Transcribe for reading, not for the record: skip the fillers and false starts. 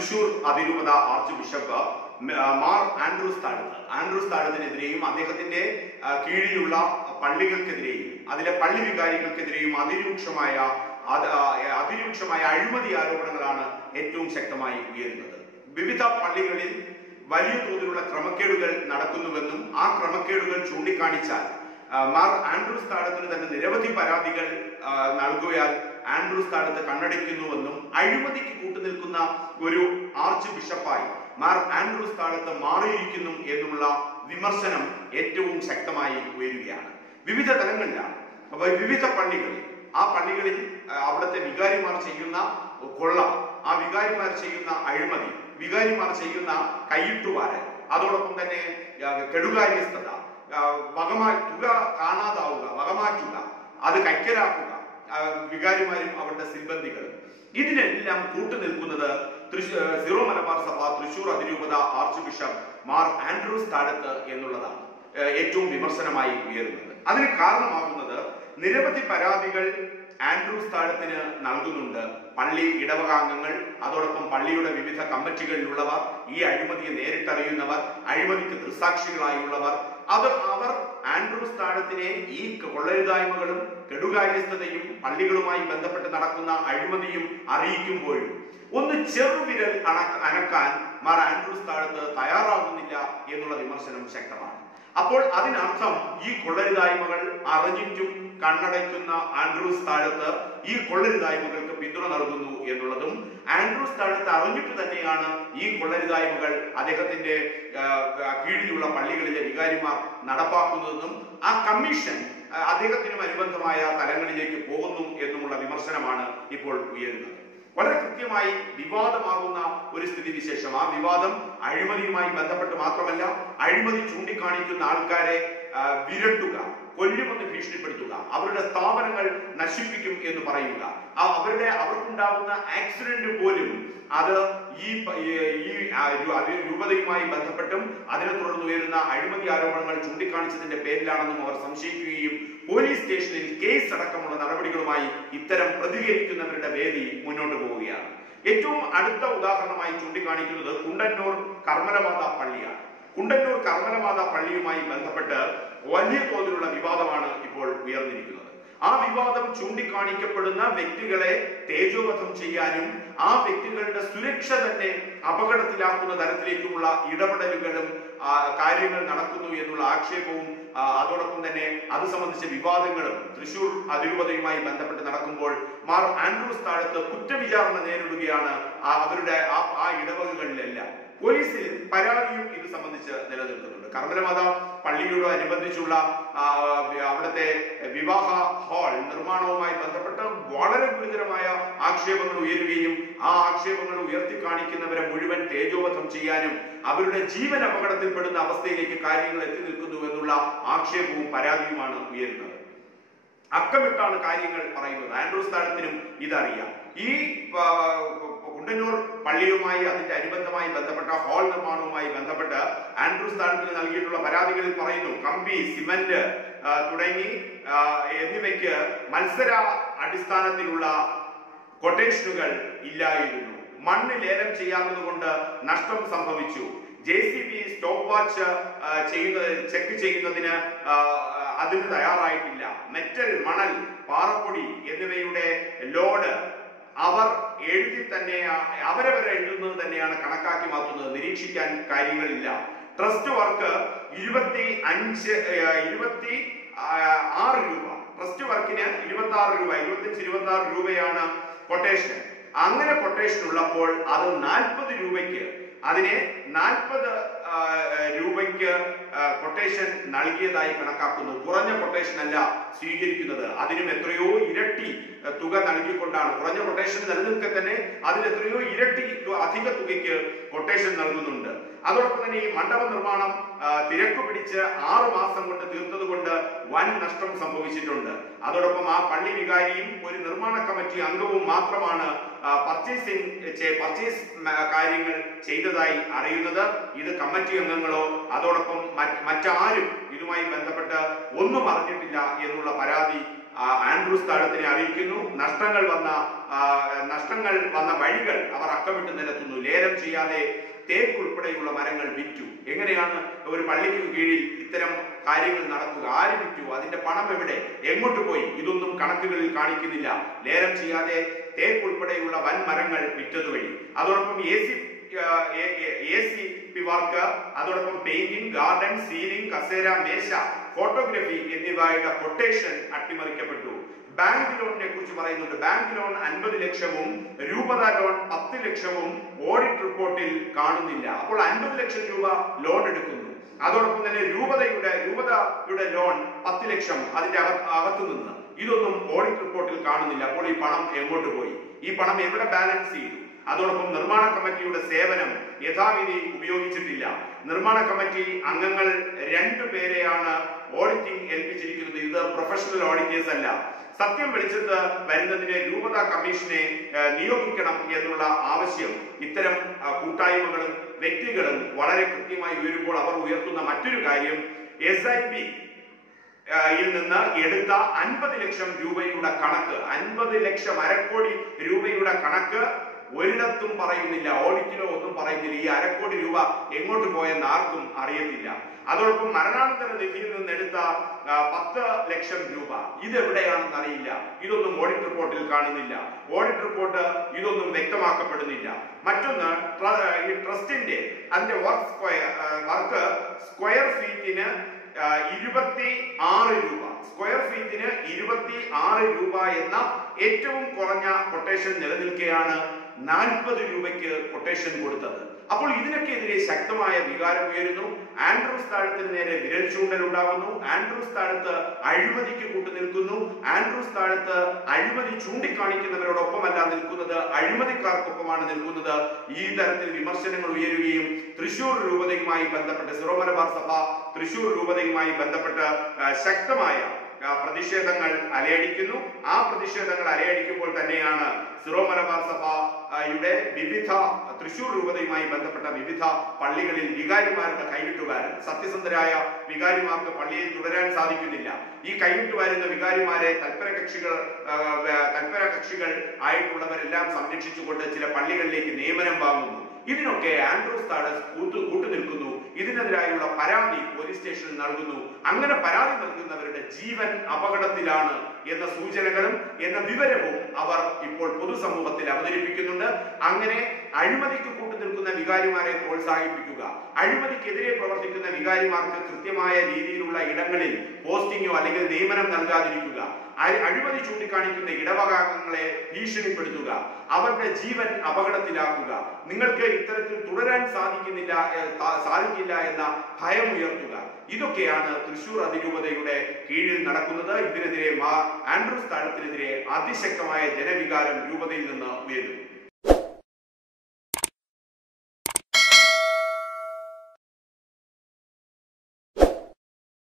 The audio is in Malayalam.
തൃശൂർ അതിരൂപത ആർച്ച് ബിഷപ്പ് മാർ ആൻഡ്രൂസ് താഴത്തിനെതിരെയും അദ്ദേഹത്തിന്റെ കീഴിലുള്ള പള്ളികൾക്കെതിരെയും അതിലെ പള്ളി വികാരികൾക്കെതിരെയും അതിരൂക്ഷമായ അഴിമതി ആരോപണങ്ങളാണ് ഏറ്റവും ശക്തമായി ഉയരുന്നത്. വിവിധ പള്ളികളിൽ വലിയ തോതിലുള്ള ക്രമക്കേടുകൾ നടക്കുന്നുവെന്നും ആ ക്രമക്കേടുകൾ ചൂണ്ടിക്കാണിച്ചാൽ മാർ ആൻഡ്രൂസ് താഴത്തിന് തന്നെ നിരവധി പരാതികൾ നൽകുകയാൽ ആൻഡ്രൂസ് താഴത്ത് കണ്ണടയ്ക്കുന്നുവെന്നും അഴിമതിക്ക് കൂട്ടുനിൽക്കുന്ന ഒരു ആർച്ച് ബിഷപ്പായി മാർ ആൻഡ്രൂസ് താഴത്ത് മാറിയിരിക്കുന്നു എന്നുള്ള വിമർശനം ഏറ്റവും ശക്തമായി ഉയരുകയാണ്. വിവിധ തലങ്ങളിലാണ് വിവിധ പള്ളികളിൽ അവിടുത്തെ വികാരിമാർ ചെയ്യുന്ന കൊള്ള, ആ വികാരിമാർ ചെയ്യുന്ന അഴിമതി, വികാരിമാർ ചെയ്യുന്ന കൈയിട്ടുവാരൽ, അതോടൊപ്പം തന്നെ കെടുകാര്യസ്ഥത, തുക കാണാതാവുക, വകമാറ്റുക, അത് കൈക്കലാക്കുക, വികാരിമാരും അവരുടെ സിബന്ധികളും, ഇതിനെല്ലാം കൂട്ടുനിൽക്കുന്നത് സിറോ മലബാർ സഭ തൃശൂർ അതിരൂപത ആർച്ച് ബിഷപ്പ് മാർ ആൻഡ്രൂസ് താഴത്ത് എന്നുള്ളതാണ് ഏറ്റവും വിമർശനമായി ഉയരുന്നത്. അതിന് കാരണമാകുന്നത് നിരവധി പരാതികൾ ആൻഡ്രൂസ് താഴത്തിന് നൽകുന്നുണ്ട് പള്ളി ഇടവകാംഗങ്ങൾ, അതോടൊപ്പം പള്ളിയുടെ വിവിധ കമ്മിറ്റികളിലുള്ളവർ, ഈ അഴിമതിയെ നേരിട്ടറിയുന്നവർ, അഴിമതിക്ക് ദൃസാക്ഷികളായുള്ളവർ, അവർ ആൻഡ്രൂസ് താഴത്തിനെ ഈ കൊള്ളരുതായ്മകളും കെടുകാര്യസ്ഥതയും പള്ളികളുമായി ബന്ധപ്പെട്ട് നടക്കുന്ന അഴിമതിയും അറിയിക്കുമ്പോഴും ഒന്ന് ചെറുവിരൽ അനക്കാൻ മാർ ആൻഡ്രൂസ് താഴത്ത് തയ്യാറാകുന്നില്ല എന്നുള്ള വിമർശനം ശക്തമാണ്. അപ്പോൾ അതിനർത്ഥം ഈ കൊള്ളരുതായ്മകൾ അറിഞ്ഞിട്ടും കണ്ണടയ്ക്കുന്ന ആൻഡ്രൂസ് താഴത്ത് ഈ കൊള്ളരുതായ്മകൾക്ക് പിന്തുണ നൽകുന്നു എന്നുള്ളതും, ആൻഡ്രൂസ് താഴത്ത് അറിഞ്ഞിട്ട് തന്നെയാണ് ഈ കൊള്ളരുതായ്മകൾ അദ്ദേഹത്തിന്റെ കീഴിലുള്ള പള്ളികളിലെ വികാരിമാർ നടപ്പാക്കുന്നതെന്നും ആ കമ്മീഷൻ അദ്ദേഹത്തിനും അനുബന്ധമായ തലങ്ങളിലേക്ക് പോകുന്നു എന്നുമുള്ള വിമർശനമാണ് ഇപ്പോൾ ഉയരുന്നത്. വളരെ കൃത്യമായി വിവാദമാകുന്ന ഒരു സ്ഥിതിവിശേഷം. ആ വിവാദം അഴിമതിയുമായി ബന്ധപ്പെട്ട് മാത്രമല്ല, അഴിമതി ചൂണ്ടിക്കാണിക്കുന്ന ആൾക്കാരെ വിരട്ടുക, കൊല്ലുമെന്ന് ഭീഷണിപ്പെടുത്തുക, അവരുടെ സ്ഥാപനങ്ങൾ നശിപ്പിക്കും എന്ന് പറയുക, അവർക്കുണ്ടാകുന്ന ആക്സിഡന്റ് പോലും അത് ഈ രൂപതയുമായി ബന്ധപ്പെട്ടും അതിനെ തുടർന്ന് ഉയരുന്ന അഴിമതി ആരോപണങ്ങൾ ചൂണ്ടിക്കാണിച്ചതിന്റെ പേരിലാണെന്നും അവർ സംശയിക്കുകയും പോലീസ് സ്റ്റേഷനിൽ കേസ് അടക്കമുള്ള നടപടികളുമായി ഇത്തരം പ്രതികരിക്കുന്നവരുടെ വേദി മുന്നോട്ട് പോവുകയാണ്. ഏറ്റവും അടുത്ത ഉദാഹരണമായി ചൂണ്ടിക്കാണിക്കുന്നത് കുണ്ടന്നൂർ കർമ്മലമാതാ പള്ളിയാണ്. കുണ്ടന്നൂർ കർമ്മലമാതാ പള്ളിയുമായി ബന്ധപ്പെട്ട് വലിയ തോതിലുള്ള വിവാദമാണ് ഇപ്പോൾ ഉയർന്നിരിക്കുന്നത്. ആ വിവാദം ചൂണ്ടിക്കാണിക്കപ്പെടുന്ന വ്യക്തികളെ തേജോവധം ചെയ്യാനും ആ വ്യക്തികളുടെ സുരക്ഷ തന്നെ അപകടത്തിലാക്കുന്ന തരത്തിലേക്കുമുള്ള ഇടപെടലുകളും കാര്യങ്ങൾ നടക്കുന്നു എന്നുള്ള ആക്ഷേപവും അതോടൊപ്പം തന്നെ അത് സംബന്ധിച്ച വിവാദങ്ങളും തൃശൂർ അതിരൂപതയുമായി ബന്ധപ്പെട്ട് നടക്കുമ്പോൾ മാർ ആൻഡ്രൂസ് താഴത്ത് കുറ്റവിചാരണ നേരിടുകയാണ് അവരുടെ ആ ഇടവകകളിലെല്ലാം. പോലീസിൽ പരാതിയും ഇത് സംബന്ധിച്ച് നിലനിൽക്കുന്നുണ്ട്. കർമ്മലമാതാ പള്ളിയോടനുബന്ധിച്ചുള്ള അവിടുത്തെ വിവാഹ ഹാൾ നിർമ്മാണവുമായി ബന്ധപ്പെട്ട് വളരെ ഗുരുതരമായ ആക്ഷേപങ്ങൾ ഉയരുകയും ആ ആക്ഷേപങ്ങൾ ഉയർത്തി കാണിക്കുന്നവരെ മുഴുവൻ തേജോവധം ചെയ്യാനും അവരുടെ ജീവൻ അപകടത്തിൽപ്പെടുന്ന അവസ്ഥയിലേക്ക് കാര്യങ്ങൾ എത്തി നിൽക്കുന്നു എന്നുള്ള ആക്ഷേപവും പരാതിയുമാണ് ഉയരുന്നത്. അക്കമിട്ടാണ് കാര്യങ്ങൾ പറയുന്നത്. ആൻഡ്രൂസ് താഴത്തിനും ഇതറിയാം. ഈ കുണ്ടന്നൂർ പള്ളിയുമായി അതിന്റെ അനുബന്ധമായി ബന്ധപ്പെട്ട ഹാൾ നിർമ്മാണവുമായി ബന്ധപ്പെട്ട് ആൻഡ്രൂസ് താഴത്തിന് നൽകിയിട്ടുള്ള പരാതികളിൽ പറയുന്നു, കമ്പി, സിമന്റ് തുടങ്ങി എന്നിവയ്ക്ക് മത്സര അടിസ്ഥാനത്തിലുള്ള കൊട്ടേഷനുകൾ ഇല്ലായിരുന്നു. മണ്ണ് ലേലം ചെയ്യാത്തത് കൊണ്ട് നഷ്ടം സംഭവിച്ചു. JCB സ്റ്റോപ്പ് വാച്ച് ചെക്ക് ചെയ്യുന്നതിന് അതിന് തയ്യാറായിട്ടില്ല. മെറ്റൽ, മണൽ, പാറപ്പൊടി എന്നിവയുടെ ലോഡ് അവർ അവരവരെ എഴുതുന്നത് തന്നെയാണ് കണക്കാക്കി മാറ്റുന്നത്. നിരീക്ഷിക്കാൻ കാര്യങ്ങളില്ല. ട്രസ്റ്റ് വർക്ക് 26 രൂപ, ട്രസ്റ്റ് വർക്കിന് 26 രൂപ, 25-26 രൂപയാണ് കൊട്ടേഷൻ. അങ്ങനെ കൊട്ടേഷൻ ഉള്ളപ്പോൾ അത് 40 രൂപയ്ക്ക്, അതിനെ 40 രൂപയ്ക്ക് കൊട്ടേഷൻ നൽകിയതായി കണക്കാക്കുന്നു. കുറഞ്ഞ കൊട്ടേഷൻ അല്ല സ്വീകരിക്കുന്നത്, അതിനും എത്രയോ ഇരട്ടി തുക നൽകിക്കൊണ്ടാണ്. കുറഞ്ഞ കൊട്ടേഷൻ നിലനിൽക്കെ തന്നെ അതിന് എത്രയോ ഇരട്ടി അധിക തുകയ്ക്ക് കൊട്ടേഷൻ നൽകുന്നുണ്ട്. അതോടൊപ്പം തന്നെ ഈ മണ്ഡപ നിർമ്മാണം തിരക്ക് പിടിച്ച് 6 മാസം കൊണ്ട് തീർത്തത് കൊണ്ട് വൻ നഷ്ടം സംഭവിച്ചിട്ടുണ്ട്. അതോടൊപ്പം ആ പള്ളി വികാരിയും ഒരു നിർമ്മാണ കമ്മിറ്റി അംഗവും മാത്രമാണ് പർച്ചേസ് കാര്യങ്ങൾ ചെയ്തതായി അറിയുന്നത്. ഇത് കമ്മിറ്റി അംഗങ്ങളോ അതോടൊപ്പം മറ്റാരും ഇതുമായി ഇതുമായി ബന്ധപ്പെട്ട് ഒന്നും അറിഞ്ഞിട്ടില്ല എന്നുള്ള പരാതി ആൻഡ്രൂസ് താഴത്തിനെ അറിയിക്കുന്നു. നഷ്ടങ്ങൾ വന്ന വഴികൾ അവർ അക്കമിട്ട് നിരത്തുന്നു. ലേലം ചെയ്യാതെ തേക്ക് ഉൾപ്പെടെയുള്ള മരങ്ങൾ വിറ്റു. എങ്ങനെയാണ് ഒരു പള്ളിക്ക് കീഴിൽ ഇത്തരം കാര്യങ്ങൾ നടക്കുക? ആര് വിറ്റു? അതിന്റെ പണം എവിടെ? എങ്ങോട്ട് പോയി? ഇതൊന്നും കണക്കുകളിൽ കാണിക്കുന്നില്ല. ലേലം ചെയ്യാതെ തേക്ക് ഉൾപ്പെടെയുള്ള വൻ മരങ്ങൾ വിറ്റതുവഴി അതോടൊപ്പം AC വർക്ക്, അതോടൊപ്പം പെയിന്റിംഗ്, ഗാർഡൻ, സീലിംഗ്, കസേര, മേശ, ഫോട്ടോഗ്രാഫി എന്നിവയുടെ കൊട്ടേഷൻ അട്ടിമറിക്കപ്പെട്ടു. ബാങ്ക് ലോണിനെ കുറിച്ച് പറയുന്നുണ്ട്. ബാങ്ക് ലോൺ 50 ലക്ഷവും രൂപത ലോൺ 10 ലക്ഷവും ഓഡിറ്റ് റിപ്പോർട്ടിൽ കാണുന്നില്ല. അപ്പോൾ 50 ലക്ഷം രൂപ ലോൺ എടുക്കുന്നു. അതോടൊപ്പം തന്നെ രൂപതയുടെ ലോൺ 10 ലക്ഷം അതിന്റെ അകത്തു നിന്ന്. ഇതൊന്നും ഓഡിറ്റ് റിപ്പോർട്ടിൽ കാണുന്നില്ല. അപ്പോൾ ഈ പണം എങ്ങോട്ട് പോയി? ഈ പണം എവിടെ ബാലൻസ് ചെയ്തു? അതോടൊപ്പം നിർമ്മാണ കമ്മിറ്റിയുടെ സേവനം യഥാവിധി ഉപയോഗിച്ചിട്ടില്ല. നിർമ്മാണ കമ്മിറ്റി അംഗങ്ങൾ 2 പേരെയാണ് ഓഡിറ്റിംഗ് ഏൽപ്പിച്ചിരിക്കുന്നത്. ഇത് പ്രൊഫഷണൽ ഓഡിറ്റേഴ്സ് അല്ല. സത്യം വെളിച്ചത്ത് വരുന്നതിന് രൂപത കമ്മീഷനെ നിയോഗിക്കണം എന്നുള്ള ആവശ്യം ഇത്തരം കൂട്ടായ്മകളും വ്യക്തികളും വളരെ കൃത്യമായി ഉയരുമ്പോൾ അവർ ഉയർത്തുന്ന മറ്റൊരു കാര്യം SIB യിൽ നിന്ന് എടുത്ത 50 ലക്ഷം രൂപയുടെ കണക്ക്, 50 ലക്ഷം അരക്കോടി രൂപയുടെ കണക്ക് ഒരിടത്തും പറയുന്നില്ല. ഓഡിറ്റിലോ ഒന്നും പറയുന്നില്ല. ഈ അരക്കോടി രൂപ എങ്ങോട്ട് പോയെന്ന് ആർക്കും അറിയത്തില്ല. അതോടൊപ്പം മരണാനന്തര നിധിയിൽ നിന്ന് എടുത്ത 10 ലക്ഷം രൂപ ഇതെവിടെയാണെന്ന് അറിയില്ല. ഇതൊന്നും ഓഡിറ്റ് റിപ്പോർട്ടിൽ കാണുന്നില്ല. ഓഡിറ്റ് റിപ്പോർട്ട് ഇതൊന്നും വ്യക്തമാക്കപ്പെടുന്നില്ല. മറ്റൊന്ന്, ഈ ട്രസ്റ്റിന്റെ അതിന്റെ വർക്ക് സ്ക്വയർ ഫീറ്റിന് 26 രൂപ, സ്ക്വയർ ഫീറ്റിന് 26 രൂപ എന്ന ഏറ്റവും കുറഞ്ഞ കൊട്ടേഷൻ നിലനിൽക്കെയാണ് 40 രൂപയ്ക്ക് കൊട്ടേഷൻ കൊടുത്തത്. അപ്പോൾ ഇതിനൊക്കെതിരെ ശക്തമായ വികാരം ഉയരുന്നു. ആൻഡ്രൂസ് താഴത്തിന് നേരെ വിരൽ ചൂണ്ടൽ ഉണ്ടാകുന്നു. ആൻഡ്രൂസ് താഴത്ത് അഴിമതിക്ക് കൂട്ടുനിൽക്കുന്നു. ആൻഡ്രൂസ് താഴത്ത് അഴിമതി ചൂണ്ടിക്കാണിക്കുന്നവരോടൊപ്പമല്ല നിൽക്കുന്നത്, അഴിമതിക്കാർക്കൊപ്പമാണ് നിൽക്കുന്നത്. ഈ തരത്തിൽ വിമർശനങ്ങൾ ഉയരുകയും തൃശൂർ രൂപതയുമായി ബന്ധപ്പെട്ട് സിറോ മലബാർ സഭ തൃശൂർ രൂപതയുമായി ബന്ധപ്പെട്ട് ശക്തമായ പ്രതിഷേധങ്ങൾ അലയടിക്കുന്നു. ആ പ്രതിഷേധങ്ങൾ അലയടിക്കുമ്പോൾ തന്നെയാണ് സിറോ മലബാർ സഭയുടെ തൃശൂർ രൂപതയുമായി ബന്ധപ്പെട്ട വിവിധ പള്ളികളിൽ വികാരിമാരുടെ കൈവിട്ടുകാരൻ, സത്യസന്ധരായ വികാരിമാർക്ക് പള്ളിയിൽ തുടരാൻ സാധിക്കുന്നില്ല. ഈ കൈവിട്ടുവാരുന്ന വികാരിമാരെ തൽപര കക്ഷികൾ ആയിട്ടുള്ളവരെല്ലാം സംരക്ഷിച്ചുകൊണ്ട് ചില പള്ളികളിലേക്ക് നിയമനം വാങ്ങുന്നു. ഇതിനൊക്കെ ആൻഡ്രൂസ് താഴത്ത് കൂട്ടുനിൽക്കുന്നു. ഇതിനെതിരായുള്ള പരാതി പോലീസ് സ്റ്റേഷനിൽ നൽകുന്നു. അങ്ങനെ പരാതി നൽകുന്നവരുടെ ജീവൻ അപകടത്തിലാണ് എന്ന സൂചനകളും എന്ന വിവരവും അവർ ഇപ്പോൾ പൊതുസമൂഹത്തിൽ അവതരിപ്പിക്കുന്നുണ്ട്. അങ്ങനെ അഴിമതിക്ക് കൂട്ടുനിൽക്കുന്ന വികാരിമാരെ പ്രോത്സാഹിപ്പിക്കുക, അഴിമതിക്കെതിരെ പ്രവർത്തിക്കുന്ന വികാരിമാർക്ക് കൃത്യമായ രീതിയിലുള്ള ഇടങ്ങളിൽ പോസ്റ്റിങ്ങോ അല്ലെങ്കിൽ നിയമനം നൽകാതിരിക്കുക, അഴിമതി ചൂണ്ടിക്കാണിക്കുന്ന ഇടവകാംഗങ്ങളെ ഭീഷണിപ്പെടുത്തുക, അവരുടെ ജീവൻ അപകടത്തിലാക്കുക, നിങ്ങൾക്ക് ഇത്തരത്തിൽ തുടരാൻ സാധിക്കില്ല എന്ന ഭയം ഉയർത്തുക. ഇതൊക്കെയാണ് തൃശൂർ അതിരൂപതയുടെ കീഴിൽ നടക്കുന്നത്. ഇതിനെതിരെ ആൻഡ്രൂസ് താഴത്തിനെതിരെ അതിശക്തമായ ജനവികാരം രൂപതയിൽ നിന്ന് ഉയരുന്നു.